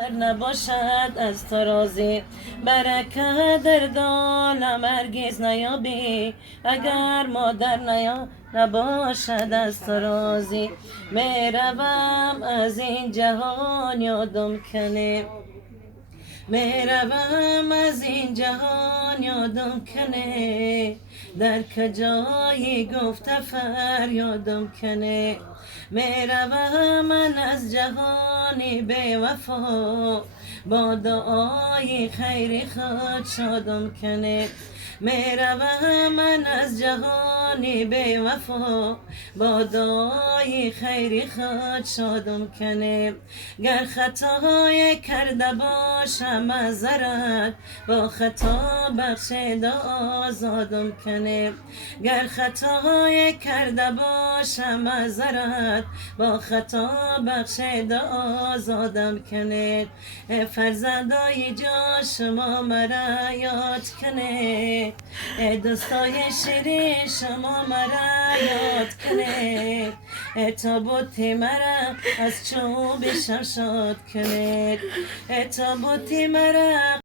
نباشد از تو راضی، برکت در دانم هرگز نیابی. اگر مادر نباشد از تو راضی، میروم از این جهان یادم کنه. میروم از این جهان یادم کنه، در کجای گفته فریادم کنه. میروم من از جهانی بی وفا، با دعای خیر خود شادم کنه. میروم من از جهانی بی وفا، با دعای خیر خود شادم کنه. گر خطای کرده باشم معذرت، با خطا بخشیده آزادم کنه. گر خطای کرده باشم معذرت، با خطا بخشیده آزادم کنه. فرزندای جان شما مرا یاد کنه، دوستای شیرین شما مرا یاد کنه. تابوت مرا از چوب شمشاد کنه، تابوت مرا